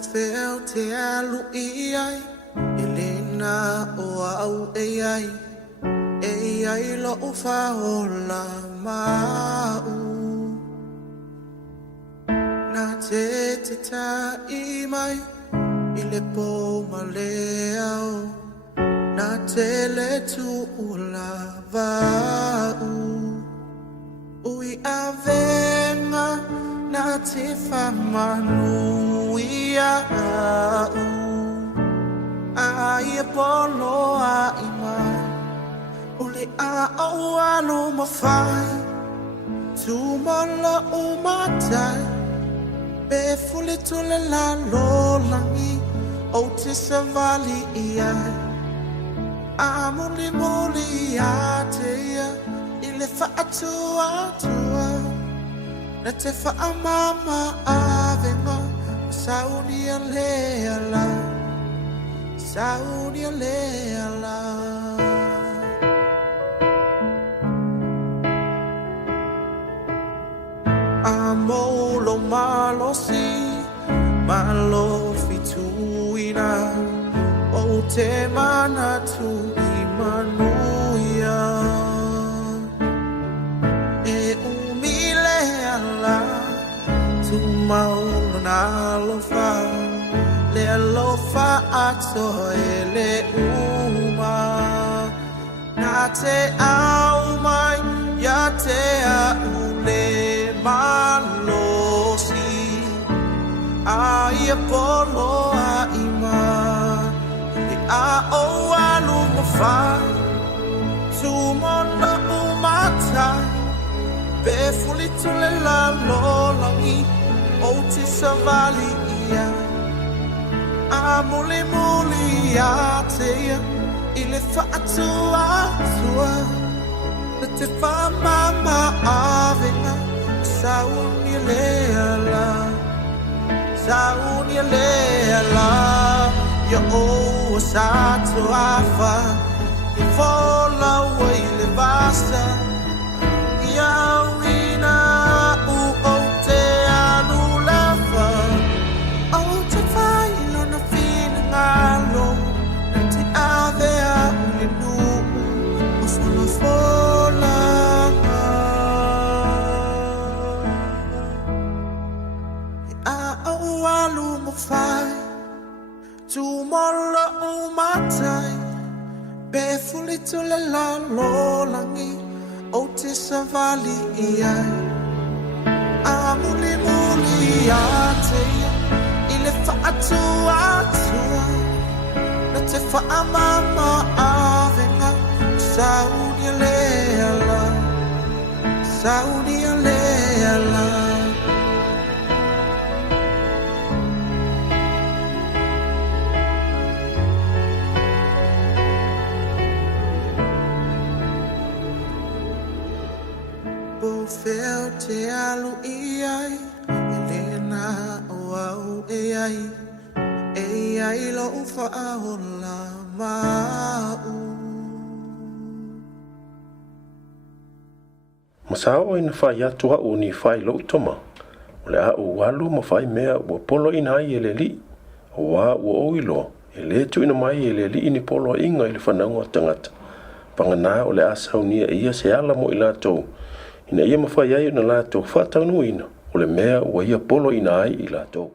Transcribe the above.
feo te alu i ai Elena o au e ai lo o whaola mau Na te ta i mai I le po ma le au Na te le tu o la vau Ui a venga Na te whamanu i au Ai e polo a i mai Ule a au alo mawhai Tu mala o matai Pe fule tule la lolangi O te savali i ai A muli muli a te ia I le whaatua tua Na te whaamama a venga Sauni a lea la Sauni a lea la Amolo malo si Malo fituina O te mana tu I manuia E umile ala Tu maolo na lofa Le alofa ato e le uma Na te au mai Ya te au le malosi Ai e polo a ima E a o alu mawhai Tu mona umatai Pe fuli tule la lolangi O te savali ia A muli muli a te ia I le whaatua tua Na te whamama a venga Sauni a lea la Sauni a lea la Ia o a sato afa I fola ua I le vasa Ia wina u o te anu lafa O te whailo na whina ngalo Na te ave a ule nu O fola fola Alu mawhai Tu mola o matai Pe fuli tule la lolangi O te savali i ai A muli muli a te ia I le whaatua tua Na te whaamama a venga Sauni a lea la Sauni a lea la Feo te alu i ai Elena o au e ai lo whaola mau Masao ina whai atu au ni whai lo toma O le a o walu ma whai mea ua polo ina ai e le li O wā ua oilo E le tu ina mai e le li ini polo inga i le whanangua tangata Pangana o le a saunia ia se ala mo i la tau Ina ia mawhai ai na la tau whātau ina o le mea ua ia polo ina ai i la tau.